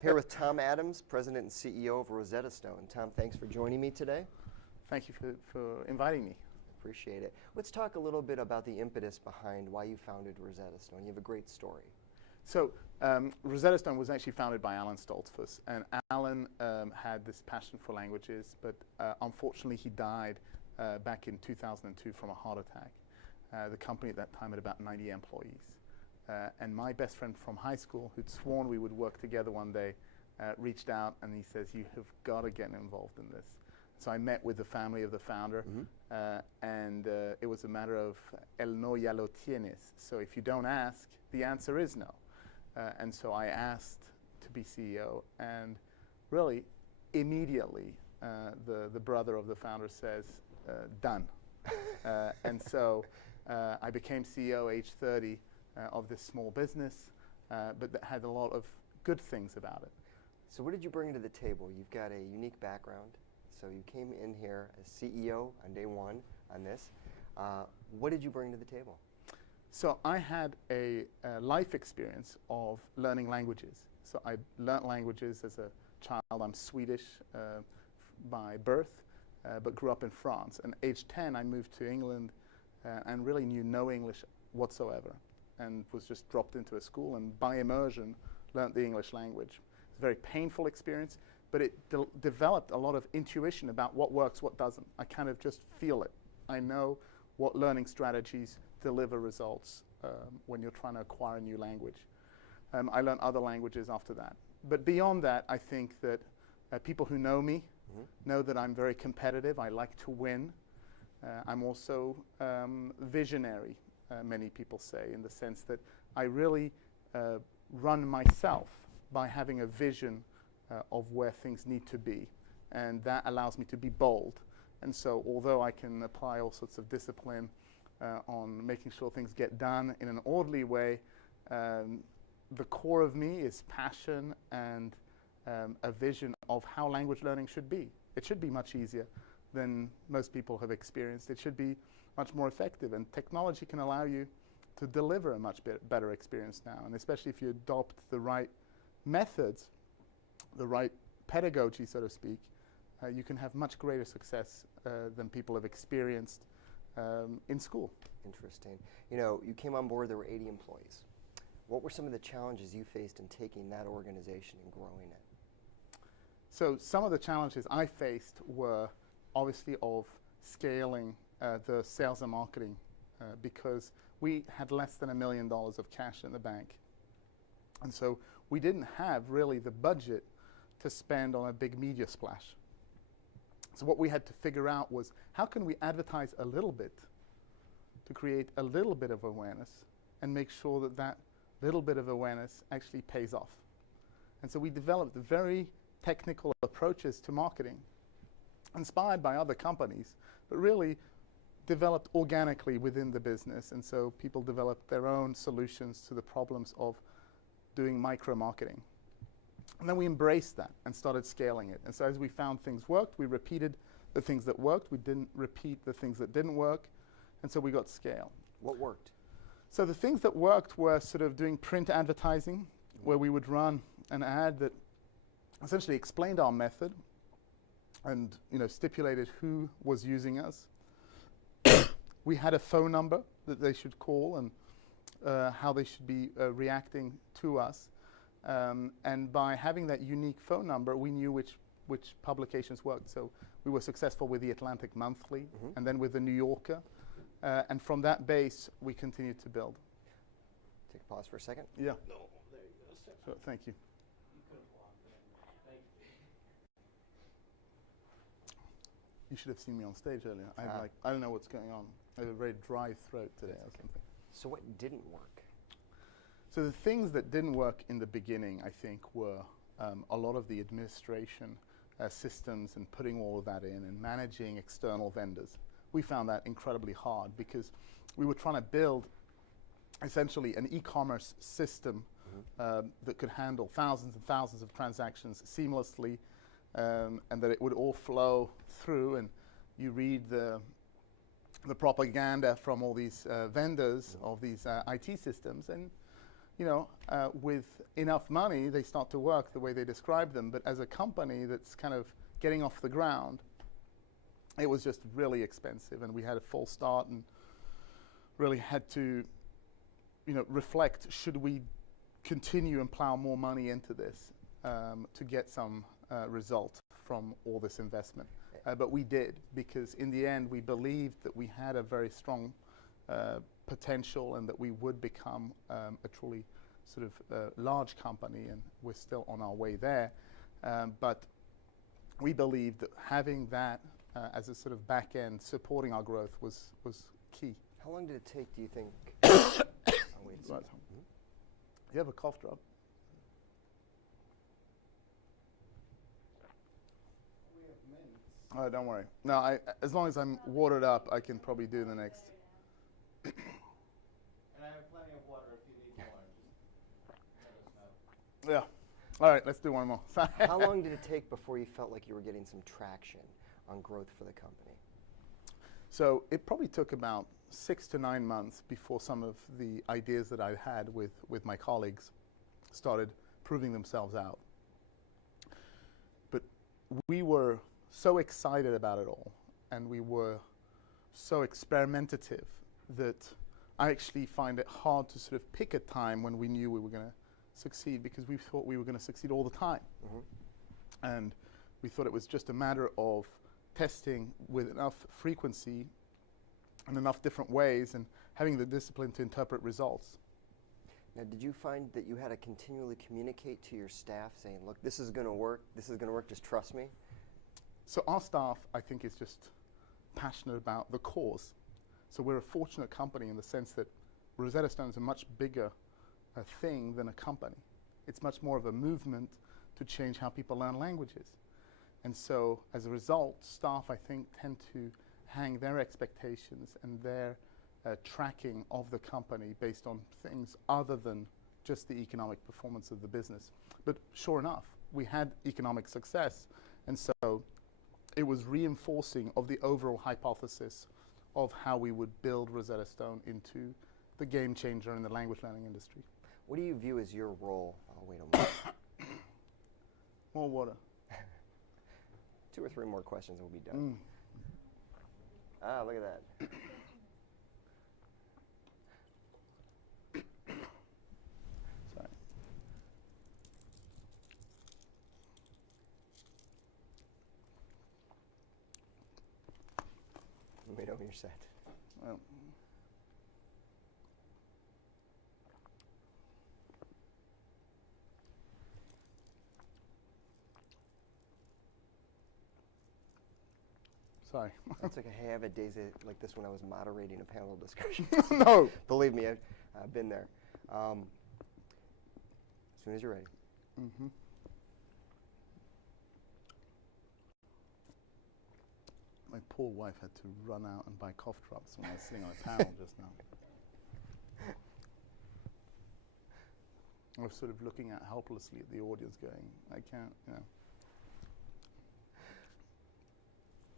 Here with Tom Adams, President and CEO of Rosetta Stone. Tom, thanks for joining me today. Thank you for inviting me. Appreciate it. Let's talk a little bit about the impetus behind why you founded Rosetta Stone. You have a great story. So Rosetta Stone was actually founded by Alan Stoltzfus, and Alan had this passion for languages, but unfortunately he died back in 2002 from a heart attack. The company at that time had about 90 employees. And my best friend from high school, who'd sworn we would work together one day, reached out and he says, "You have got to get involved in this." So I met with the family of the founder, and it was a matter of el no ya lo tienes. So if you don't ask, the answer is no. And so I asked to be CEO, and really immediately the brother of the founder says, done. And so I became CEO age 30 of this small business, but that had a lot of good things about it. So what did you bring to the table? You've got a unique background. So you came in here as CEO on day one on this. What did you bring to the table? So I had a life experience of learning languages. So I learnt languages as a child. I'm Swedish by birth, but grew up in France. And age 10, I moved to England and really knew no English whatsoever, and was just dropped into a school and by immersion learnt the English language. It's a very painful experience, but it developed a lot of intuition about what works, what doesn't. I kind of just feel it. I know what learning strategies deliver results when you're trying to acquire a new language. I learned other languages after that. But beyond that, I think that people who know me know that I'm very competitive. I like to win. I'm also visionary, many people say, in the sense that I really run myself by having a vision of where things need to be, and that allows me to be bold. And so although I can apply all sorts of discipline on making sure things get done in an orderly way, the core of me is passion and a vision of how language learning should be. It should be much easier than most people have experienced. It should be much more effective, and technology can allow you to deliver a much better experience now, and especially if you adopt the right methods, the right pedagogy, so to speak, you can have much greater success than people have experienced in school. Interesting. You know, you came on board, there were 80 employees. What were some of the challenges you faced in taking that organization and growing it? So some of the challenges I faced were obviously of scaling the sales and marketing because we had less than $1 million of cash in the bank. And so we didn't have really the budget to spend on a big media splash. So what we had to figure out was, how can we advertise a little bit to create a little bit of awareness and make sure that that little bit of awareness actually pays off? And so we developed very technical approaches to marketing, inspired by other companies, but really developed organically within the business. And so people developed their own solutions to the problems of doing micro-marketing. And then we embraced that and started scaling it. And so as we found things worked, we repeated the things that worked. We didn't repeat the things that didn't work. And so we got scale. What worked? So the things that worked were sort of doing print advertising, where we would run an ad that essentially explained our method and stipulated who was using us. We had a phone number that they should call and how they should be reacting to us. And by having that unique phone number, we knew which publications worked. So we were successful with the Atlantic Monthly and then with the New Yorker. And from that base, we continued to build. Take a pause for a second. Yeah. No, there you go. Step Sure, thank you. You could have walked in. Thank you. You should have seen me on stage earlier. I don't know what's going on. I have a very dry throat today or something. So what didn't work? So the things that didn't work in the beginning, I think, were a lot of the administration systems and putting all of that in and managing external vendors. We found that incredibly hard because we were trying to build essentially an e-commerce system that could handle thousands and thousands of transactions seamlessly, and that it would all flow through, and you read the propaganda from all these vendors of these IT systems, and with enough money, they start to work the way they describe them. But as a company that's kind of getting off the ground, it was just really expensive, and we had a false start and really had to, reflect, should we continue and plow more money into this to get some result from all this investment. But we did, because in the end we believed that we had a very strong potential and that we would become a truly sort of large company, and we're still on our way there. But we believed that having that as a sort of back end supporting our growth was key. How long did it take, do you think? Oh, wait a second. Right. You have a cough drop? We have minutes. Oh, don't worry. No, as long as I'm watered up, I can probably do the next. And I have plenty of water if you need more. Just let us know. Yeah. All right, let's do one more. How long did it take before you felt like you were getting some traction on growth for the company? So it probably took about 6 to 9 months before some of the ideas that I had with my colleagues started proving themselves out. But we were so excited about it all, and we were so experimentative that I actually find it hard to sort of pick a time when we knew we were going to succeed, because we thought we were going to succeed all the time. Mm-hmm. And we thought it was just a matter of testing with enough frequency in enough different ways and having the discipline to interpret results. Now, did you find that you had to continually communicate to your staff saying, look, this is going to work, just trust me? So our staff, I think, is just passionate about the cause. So we're a fortunate company in the sense that Rosetta Stone is a much bigger thing than a company. It's much more of a movement to change how people learn languages. And so as a result, staff, I think, tend to hang their expectations and their tracking of the company based on things other than just the economic performance of the business. But sure enough, we had economic success, and so it was reinforcing of the overall hypothesis of how we would build Rosetta Stone into the game changer in the language learning industry. What do you view as your role? Oh, wait a moment. More water. 2 or 3 more questions and we'll be done. Ah, look at that. Sorry. Let me know when you're set. Well, sorry. That's okay. Hey, I've had days like this when I was moderating a panel discussion. No. Believe me, I've been there. As soon as you're ready. Mm-hmm. My poor wife had to run out and buy cough drops when I was sitting on a panel just now. I was sort of looking out helplessly at the audience going, I can't,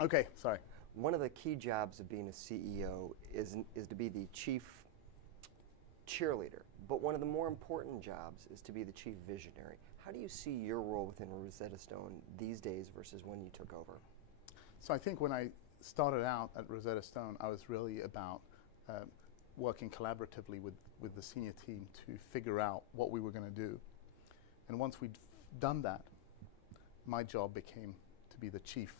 Okay, sorry. One of the key jobs of being a CEO is to be the chief cheerleader, but one of the more important jobs is to be the chief visionary. How do you see your role within Rosetta Stone these days versus when you took over? So I think when I started out at Rosetta Stone, I was really about working collaboratively with the senior team to figure out what we were going to do. And once we'd done that, my job became to be the chief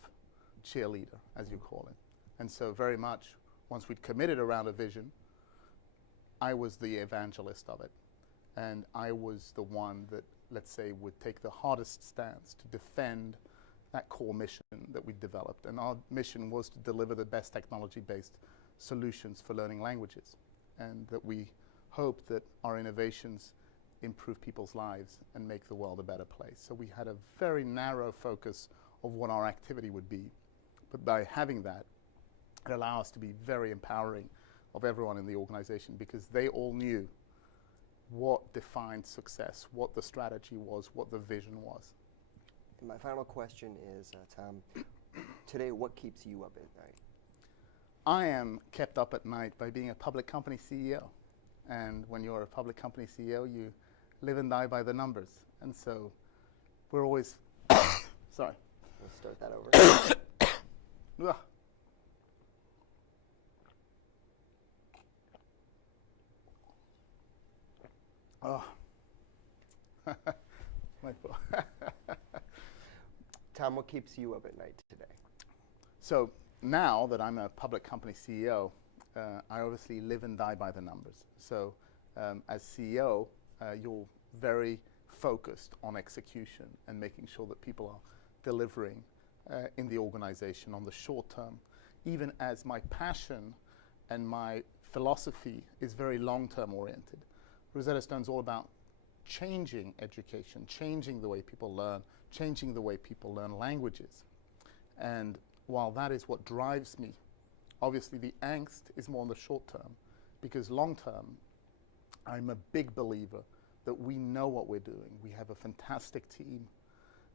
cheerleader, as you call it. And so very much, once we'd committed around a vision, I was the evangelist of it. And I was the one that, let's say, would take the hardest stance to defend that core mission that we developed. And our mission was to deliver the best technology-based solutions for learning languages. And that we hope that our innovations improve people's lives and make the world a better place. So we had a very narrow focus of what our activity would be. But by having that, it allowed us to be very empowering of everyone in the organization, because they all knew what defined success, what the strategy was, what the vision was. And my final question is, Tom, today what keeps you up at night? I am kept up at night by being a public company CEO. And when you're a public company CEO, you live and die by the numbers. And so we're always, sorry. We'll start that over. Ugh. Oh. My fault. Tom, what keeps you up at night today? So now that I'm a public company CEO, I obviously live and die by the numbers. So as CEO, you're very focused on execution and making sure that people are delivering in the organization on the short term, even as my passion and my philosophy is very long-term oriented. Rosetta Stone's all about changing education, changing the way people learn, changing the way people learn languages. And while that is what drives me, obviously the angst is more in the short term, because long term, I'm a big believer that we know what we're doing. We have a fantastic team,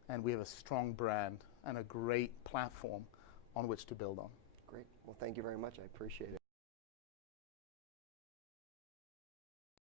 and we have a strong brand and a great platform on which to build on. Great. Well, thank you very much. I appreciate it.